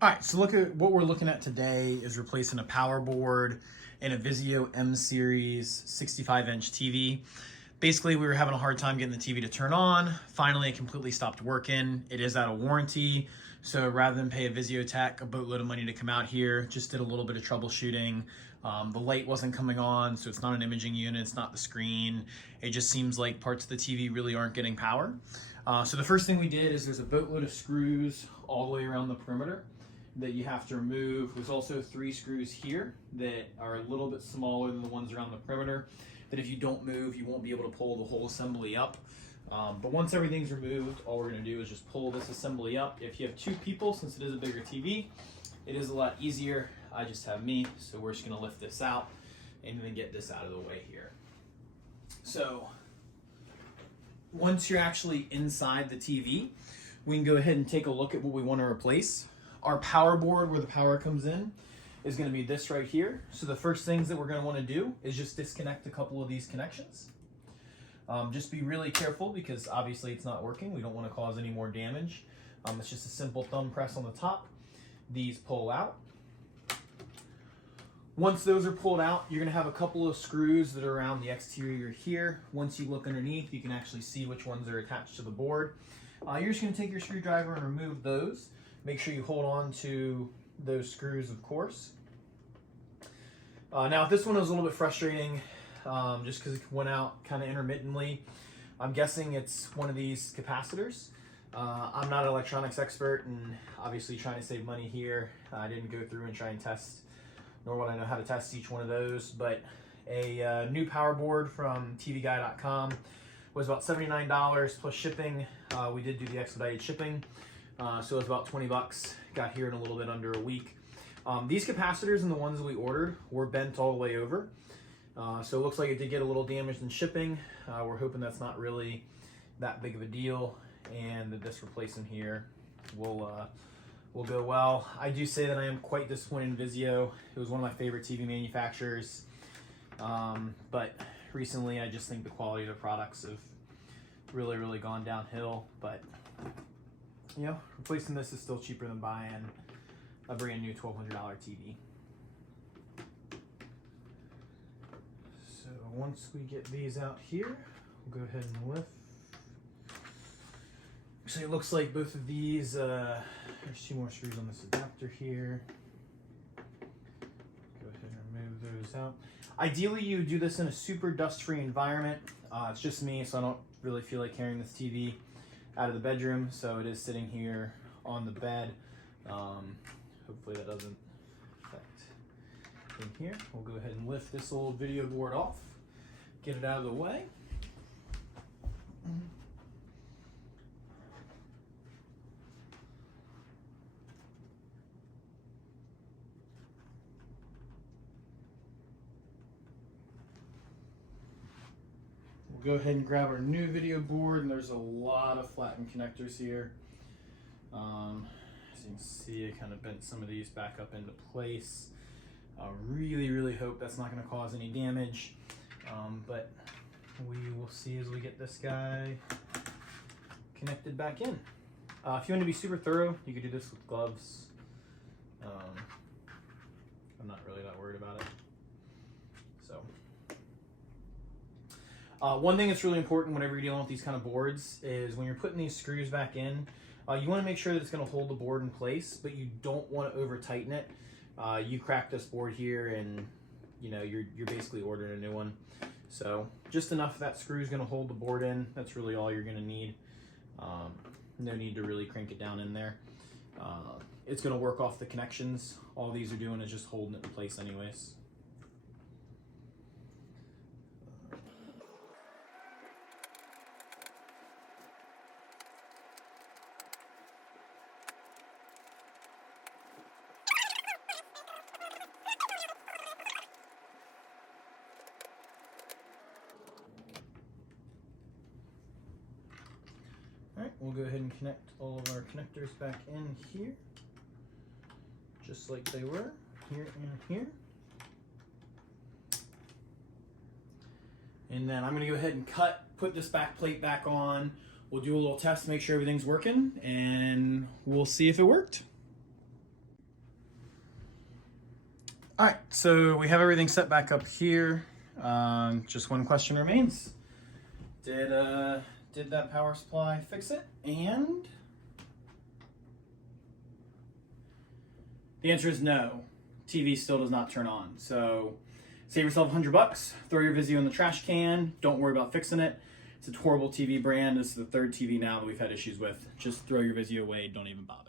All right, so look at what we're looking at today is replacing a power board and a Vizio M-Series 65-inch TV. Basically, we were having a hard time getting the TV to turn on. Finally, it completely stopped working. It is out of warranty. So rather than pay a Vizio tech a boatload of money to come out here, just did a little bit of troubleshooting. The light wasn't coming on, so it's not an imaging unit, it's not the screen. It just seems like parts of the TV really aren't getting power. So the first thing we did is there's a boatload of screws all the way around the perimeter that you have to remove. There's also 3 screws here that are a little bit smaller than the ones around the perimeter, that if you don't move, you won't be able to pull the whole assembly up. But once everything's removed, all we're gonna do is just pull this assembly up. If you have 2 people, since it is a bigger TV, it is a lot easier. I just have me, so we're just gonna lift this out and then get this out of the way here. So once you're actually inside the TV, we can go ahead and take a look at what we want to replace. Our power board, where the power comes in, is going to be this right here. So the first things that we're going to want to do is just disconnect a couple of these connections. Just be really careful because obviously it's not working. We don't want to cause any more damage. It's just a simple thumb press on the top. These pull out. Once those are pulled out, you're going to have a couple of screws that are around the exterior here. Once you look underneath, you can actually see which ones are attached to the board. You're just going to take your screwdriver and remove those. Make sure you hold on to those screws, of course. Now, this one was a little bit frustrating just because it went out kind of intermittently. I'm guessing it's one of these capacitors. I'm not an electronics expert and obviously trying to save money here. I didn't go through and try and test, nor would I know how to test each one of those, but a new power board from tvguy.com was about $79 plus shipping. We did do the expedited shipping, so it was about 20 bucks. Got here in a little bit under a week. These capacitors and the ones that we ordered were bent all the way over. So it looks like it did get a little damaged in shipping. We're hoping that's not really that big of a deal and that this replacement here will go well. I do say that I am quite disappointed in Vizio. It was one of my favorite TV manufacturers. But recently I just think the quality of the products have really gone downhill. But you know, replacing this is still cheaper than buying a brand new $1,200 TV. So once we get these out here, we'll go ahead and lift. So it looks like both of these, there's 2 more screws on this adapter here. Go ahead and remove those out. Ideally, you do this in a super dust-free environment. It's just me, so I don't really feel like carrying this TV out of the bedroom, so it is sitting here on the bed. Hopefully that doesn't affect in here. We'll go ahead and lift this old video board off, get it out of the way. We'll go ahead and grab our new video board, and there's a lot of flattened connectors here. As you can see, I kind of bent some of these back up into place. Really hope that's not going to cause any damage, but we will see as we get this guy connected back in. If you want to be super thorough, you could do this with gloves. I'm not really that worried about it. So, one thing that's really important whenever you're dealing with these kind of boards is when you're putting these screws back in, you want to make sure that it's going to hold the board in place, but you don't want to over tighten it. You cracked this board here, and you know you're basically ordering a new one. So just enough that screw is going to hold the board in. That's really all you're going to need. No need to really crank it down in there. It's going to work off the connections. All these are doing is just holding it in place anyways. Alright, we'll go ahead and connect all of our connectors back in here, just like they were, here and here. And then I'm going to go ahead and put this back plate back on. We'll do a little test to make sure everything's working, and we'll see if it worked. All right, so we have everything set back up here. Just one question remains. Did that power supply fix it? And the answer is no. TV still does not turn on. So save yourself $100, throw your Vizio in the trash can, don't worry about fixing it. It's a horrible TV brand. This is the third TV now that we've had issues with. Just throw your Vizio away, don't even bother.